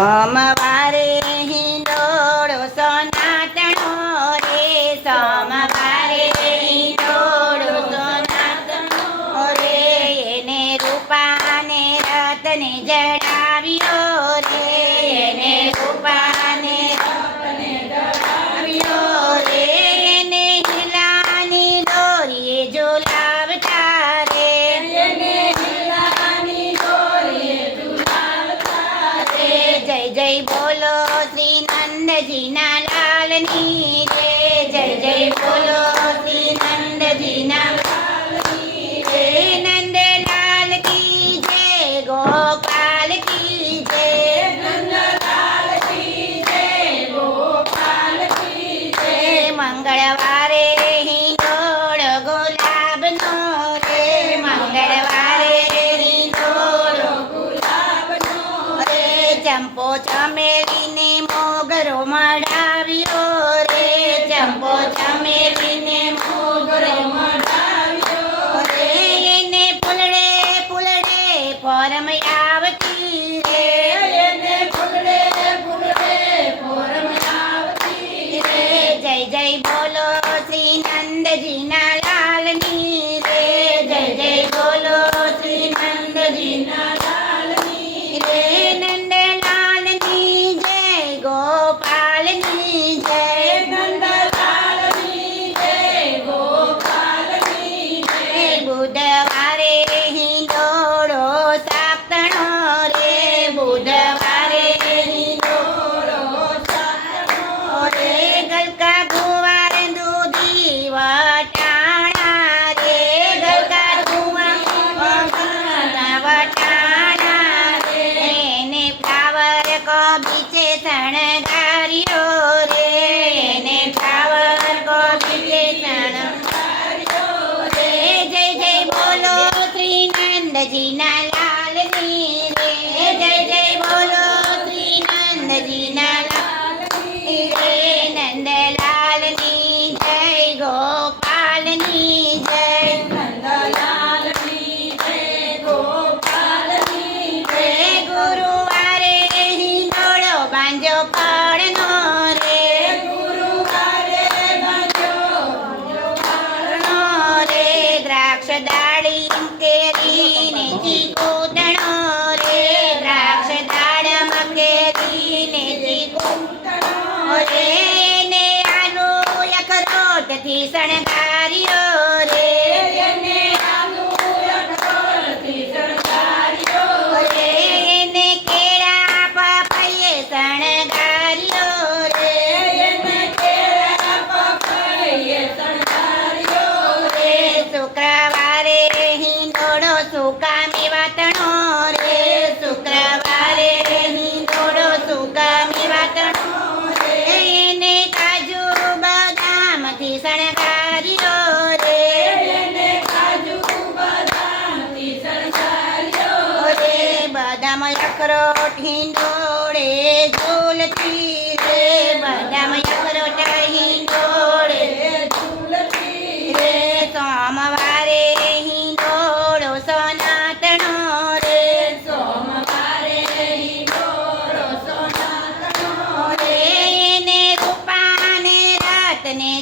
સોમવારે હિંડોળો સનાતનો રે, સોમવારે હિંડોળો સનાતનો રે, એને રૂપાને રતને જડાવ્યો રે, એને રૂપાને રતને જડાવ્યો રે, એને હિલાની દોરીએ ઝુલાવતા રે, એને હિલાની દોરીએ ઝુલાવતા રે, જય જય બોલો શ્રી નંદજીના લાલની રે, જય જય બોલો શ્રી નંદજીના લાલની રે, નંદલાલ કી જય, ગોપાલ કી જય, નંદલાલ કી જય, ગોપાલ કી જય, મંગળવારે હિંડોળો ગુલાબનો રે, મંગળવારે હિંડોળો ગુલાબનો રે, ચંપો ચમેલીને મોગરો મળાવ્યો રે, ચંપો ચમેલીને મોગરો મળાવ્યો રે, એને ફૂલડે ફૂલડે ફોરમ આવતી રે, એને ફૂલડે ફૂલડે ફોરમ આવતી રે, જય જય બોલો શ્રી નંદજીના લાલની રે, જય જય બોલો શ્રી નંદજીના લાલની રે, નંદલાલની જય, ગોપાલની જય, નંદલાલની જય, ગોપાલની જય, બુધવારે હિંડોળો સાતણો રે, બુધવારે હિંડોળો સાતણો રે, ગલકા ગુવાર દૂધી વટાણા રે, ગલકા ગુવાર વટાણા રે, એને ફ્લાવર કોબીચે શણગાર્યો રે, એને ફ્લાવર કોબીચે શણગાર્યો રે, જય જય બોલો શ્રી નંદજીના લાલની રે, જય જય બોલો શ્રી નંદજીના લાલની રે, નંદલાલની જય, ગોપાલની જય, નંદલાલની જય, ગોપાલની જય, ગુરુવારે હિંડોળો બાંજો પડનો રે, ગુરુવારે બાંજો પડનો રે, દ્રાક્ષ દાળીમ કેરીને ચીકુતણો રે, દ્રાક્ષ દાડમ કેરીને ચીકુતણો રે, એને આલુ અખરોટથી શણગાર્યો રે, એને આલુ અખરોટથી શણગાર્યો રે, એને કેળા પપૈયે શણગાર્યો રે, એને કેળા પપૈયે શણગાર્યો રે, શુક્રવારે હિંડોળો સૂકા મેવાતણો રે, શુક્રવારે હિંડોળો સૂકા મેવાતણો રે, એને કાજુ બદામથી શણગાર્યો રે, એને કાજુ બદામથી શણગાર્યો રે, બદામ અખરોટ હિંડોળે ઝૂલતી રે, બદામ અખરોટ હિંડોળે ઝૂલતી રે, સોમવારે હિંડોળો સનાતનો રે, સોમવારે હિંડોળો સનાતનો રે, એને રૂપાને રતને